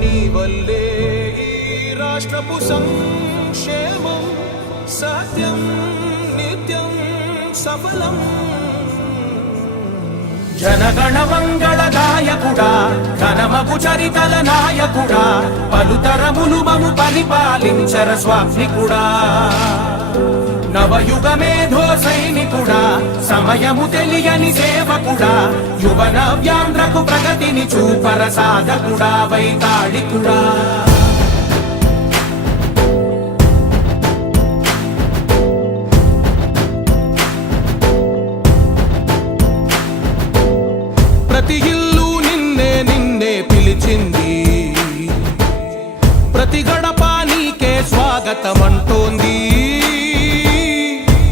నీ వల్లే ఈ రాష్ట్రపు సంక్షేమం సత్యం నిత్యం సఫలం. జనగణ మంగళ గాయకుడా ఘనమగు చరితల నాయకుడా పలుతరములు మము పరిపాలించర స్వామికుడా. నవయుగ మేధో సైనికుడా సమయము తెలియని సేవకుడా యువన వ్యాంధ్రకు ప్రగతిని చూపర సాధకుడా వైతాళికుడా. ప్రతి ఇల్లు నిన్నే నిన్నే పిలిచింది, ప్రతి గడప నీకే స్వాగతమంటోంది,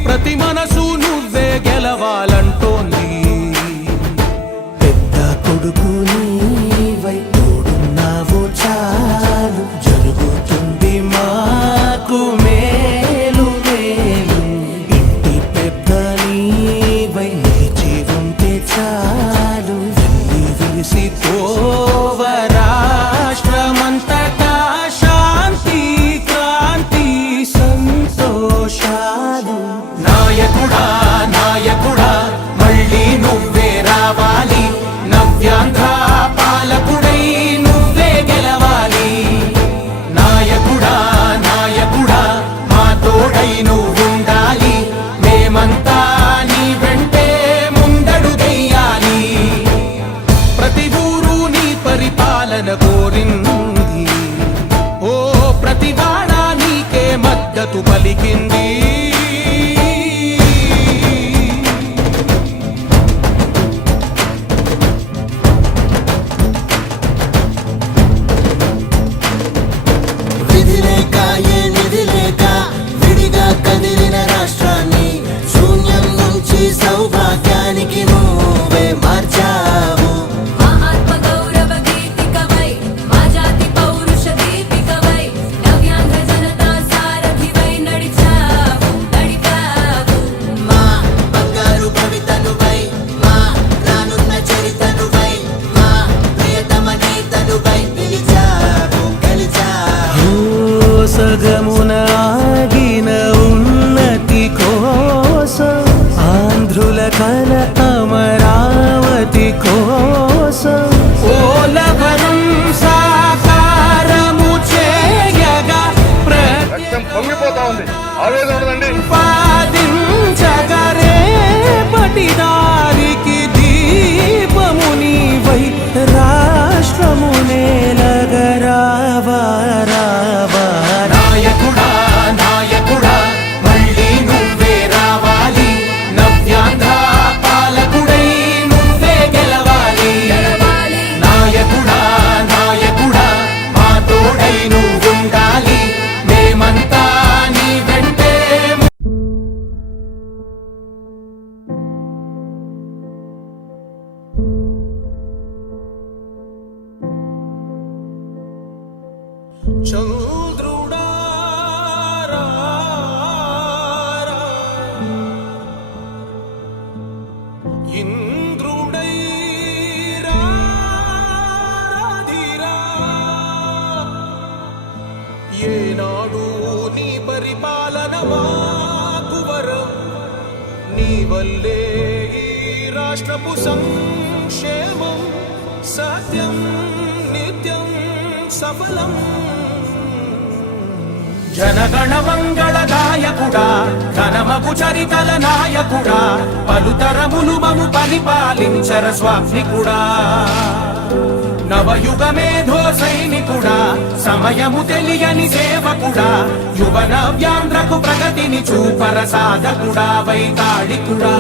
ప్రతి మనసు నువ్వే గెలవాలంటోంది. పెద్ద కొడుకు నీవై తోడున్నావు చాలు జరుగుతుంది మాకు మేలు మేలు. ఇంటి పెద్ద నీవై నిలిచి ఉంటే చాలు వెళ్ళి విరిసి పోవ రాష్ట్రమంతటా శాంతి క్రాంతి సంతోషాలు. నాయకుడా నాయకుడా మళ్ళీ నువ్వే రావాలి, నవ్యాంధ్ర పాలకుడై నువ్వే గెలవాలి. నాయకుడా నాయకుడా మా తోడై నువ్వుండాలి, మేమంతా నీ వెంటే ముందడుగెయ్యాలి. ప్రతి ఊరు నీ పరిపాలన కోరింది, ఓ ప్రతి వాడ నీకే మద్దతు పలికింది. సౌభాగ్యానికి నువ్వే మార్చావు. మా ఆత్మ గౌరవ గీతికవై మా జాతి పౌరుష దీపికవై నవ్యాంధ్ర జనతా సారథివై నడిచావు నడిపావు. మా బంగారు భవితనువై మా రానున్న చరితనువై మా ప్రియతమ నేతనువై పిలిచావు గెలిచావు. సగమున ఆగిన ఉన్నతి కోసం ఆంధ్రుల కల అమరావతి కోసం ఓలవరం సాకారము చేయగా పొంగిపోతా ఉంది, ఆవేదన ఉందండి. పాదించగరే పటిదారికి దీపము నీవై రాష్ట్రము నేలగరావా రావా. నాయకుడా నాయకుడా మళ్ళీ నువ్వే రావాలి, నవ్యాంధ్ర పాలకుడై నువ్వే గెలవాలి. నాయకుడా నాయకుడా మా తోడై నువ్వుండాలి, మేమంతా నీ వెంటే. చంద్రుడా రా రా, ఇంద్రుడై రాధిరా. ఏనాడు నీ పరిపాలన మాకు వరం, నీ వల్లే ఈ రాష్ట్రపు సంక్షేమం సత్యం నిత్యం సఫలం. జనగణ మంగళ గాయకుడా ఘనమగు చరితల నాయకుడా పలుతరములు మము పరిపాలించర స్వామికుడా. నవయుగ మేధో సైనికుడా సమయము తెలియని సేవకుడా యువన వ్యాంధ్రకు ప్రగతిని చూపర సాధకుడా వైతాళికుడా.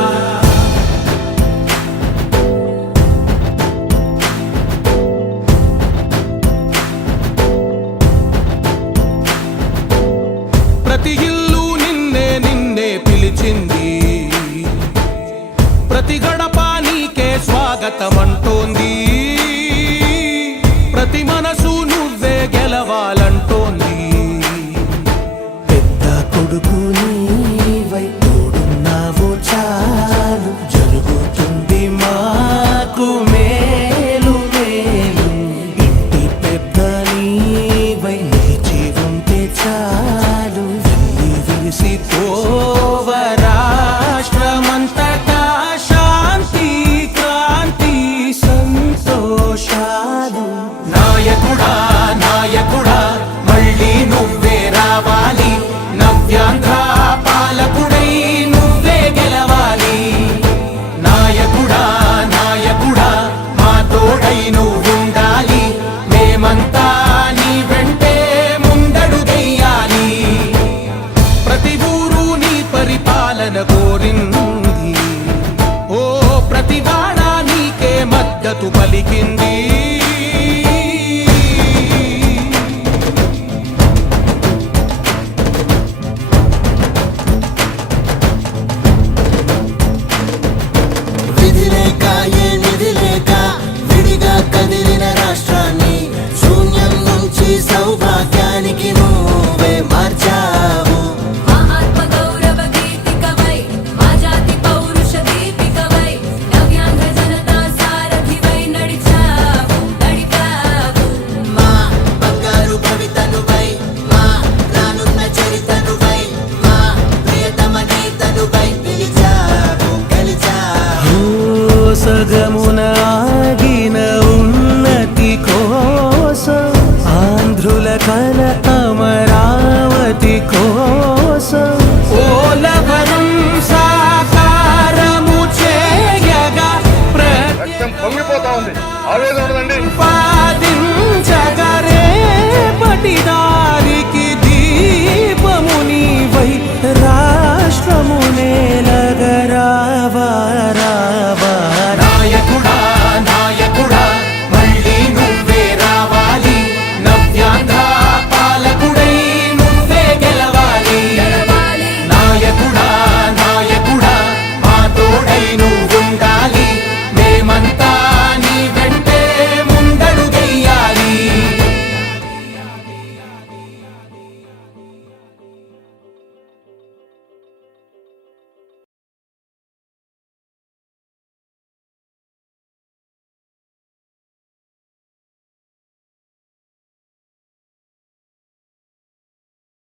ప్రతి ఇల్లు నిన్నే నిన్నే పిలిచింది, ప్రతి గడప నీకే స్వాగతమంటోంది, ప్రతి మనసు నువ్వే గెలవాలంటోంది. పెద్ద కొడుకు నీవై తోడున్నావు చాలు జరుగుతుంది మాకు మేలు మేలు. ఇంటి పెద్ద నీ అంటోంది. విధి లేక ఏ నిధి లేక విడిగా కదిలిన రాష్ట్రాన్ని శూన్యం నుంచి సౌభాగ్యానికి నువ్వే మార్చావు. మా ఆత్మ గౌరవ గీతికవై మా జాతి పౌరుష దీపికవై నవ్యాంధ్ర జనతా సారథివై నడిచావు నడిపావు మా బంగారు భవితనువై మా రానున్న చరితనువై మా ప్రియతమ నేతనువై పిలిచావు గెలిచావు. సగమున ఆగిన ఉన్నతి కోసం ఆంధ్రుల కల అమరావతి కోసం ఓలవరం సాకారము చేయగా రక్తం పొంగిపోతా ఉంది ఆవేదన ఉండదండి.